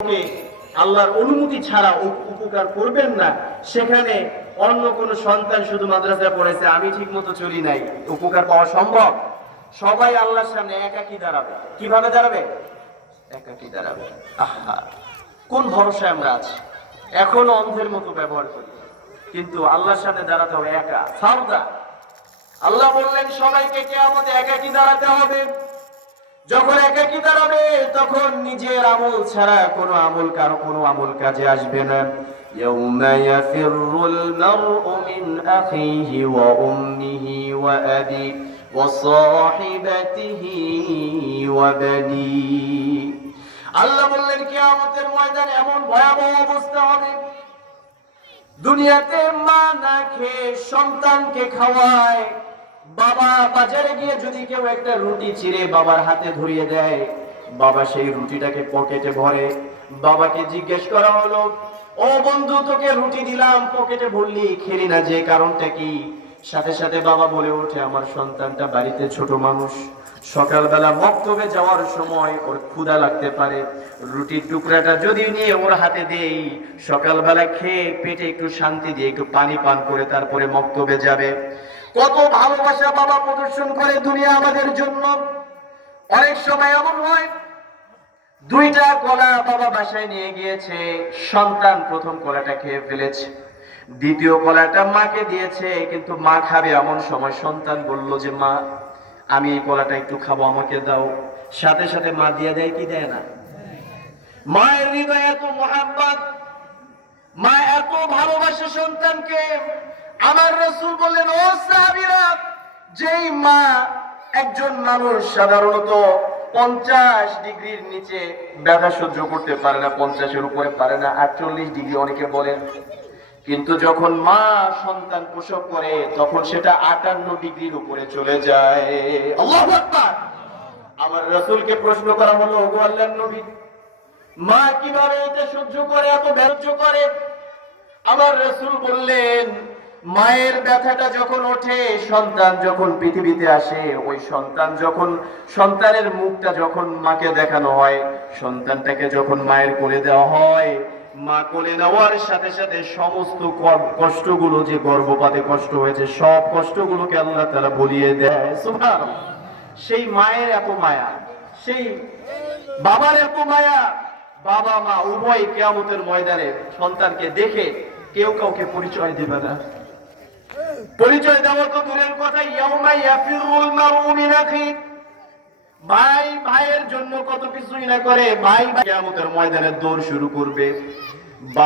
কে আল্লাহর অনুমতি ছাড়া উপকার করবেন না, সেখানে অন্য কোনো সন্তান শুধু মাদ্রাসায় পড়েছে, আমি ঠিক মতো চলি নাই। উপকার পাওয়া সম্ভব? সবাই আল্লাহর সামনে একাকি দাঁড়াবে। কীভাবে দাঁড়াবে? একাকি দাঁড়াবে। আহা, কোন ভরসায় আমরা আছি? এখনও অন্ধের মতো ব্যবহার করি। কিন্তু আল্লাহর সামনে দাঁড়াতে হবে একা সাউদা আল্লাহ বললেন, সবাইকে কে আমাদের একাকি দাঁড়াতে হবে। যখন একাকি দাঁড়াবে তখন নিজের আমল ছাড়া কোনো আমল কারো কোনো আমল কাজে আসবে না يوم يفر المرء من أخيه وأمه وأبيه وصاحبته وبنيه আল্লাহ বললেন কিয়ামতের ময়দানে এমন ভয়াবহ অবস্থা হবে দুনিয়াতে মা না খেয়ে সন্তানকে খাওয়ায় বাবা বাজারে গিয়ে যদি কেউ একটা রুটি চিড়ে বাবার হাতে ধরিয়ে দেয়, বাবা সেই রুটিটাকে পকেটে ভরে। বাবাকে জিজ্ঞেস করা হলো, ও বন্ধু, তোকে রুটি দিলাম, পকেটে ভরলি, খেলি না যে কারণটা কি? সাথে সাথে বাবা বলে ওঠে, আমার সন্তানটা বাড়িতে ছোট মানুষ। সকালবেলা মক্তবে যাওয়ার সময় ওর ক্ষুধা লাগতে পারে। রুটির টুকরাটা যদি নিয়ে ওর হাতে দেই, সকালবেলা খেয়ে পেটে একটু শান্তি দিয়ে একটু পানি পান করে তারপরে মক্তবে যাবে। কত ভালোবাসা বাবা প্রদর্শন করে দুনিয়া আমাদের জন্য। অনেক সময় এমন হয়, দুইটা কলা বাবা বাসায় নিয়ে গিয়েছে, সন্তান প্রথম কলাটা খেয়ে ফেলেছে। দ্বিতীয় কলাটা মাকে দিয়েছে, কিন্তু মা খাবে এমন সময় সন্তান বলল যে, মা, আমি এই কলাটা একটু খাব, আমাকে দাও। সাথে সাথে মা দিয়ে দেয়, কি দেয় না? মায়ের হৃদয় এত মহাব্বত, মা এত ভালোবাসে সন্তানকে আমার রসুল বললেন, ও সাহাবিরা, যেই মা একজন মানুষ সাধারণত পঞ্চাশ ডিগ্রির নিচে ব্যথা সহ্য করতে পারে না, পঞ্চাশের উপরে পারে না, আটচল্লিশ ডিগ্রি অনেকে বলেন। কিন্তু যখন মা সন্তান প্রসব করে, তখন সেটা আটান্ন ডিগ্রির উপরে চলে যায়। আমার রসুলকে প্রশ্ন করা হলো, ওগো আল্লাহর নবী, মা কীভাবে এটা সহ্য করে, এত ধৈর্য করে? আমার রসুল বললেন মায়ের ব্যথাটা যখন ওঠে, সন্তান যখন পৃথিবীতে আসে, ওই সন্তান যখন, সন্তানের মুখটা যখন মাকে দেখানো হয়, সন্তানটাকে যখন মায়ের কোলে দেওয়া হয়, মা কোলে নেওয়ার সাথে সাথে সমস্ত কষ্টগুলো যে গর্ভপাতে কষ্ট হয়েছে, সব কষ্টগুলোকে আল্লাহ তারা বলিয়ে দেয়। সুবহানাল্লাহ। সেই মায়ের এত মায়া, সেই বাবার এত মায়া। বাবা মা উভয় কেয়ামতের ময়দানে সন্তানকে দেখে কেউ কাউকে পরিচয় দেবে না। পরিচয় দেওয়া তো দূরের কথা, ইয়াউমা ইয়াফিরুল মারউ মিন ভাই ভাইয়ের জন্য কত কিছুই না করে ভাই কিয়ামতের ময়দানে দৌড় শুরু করবে।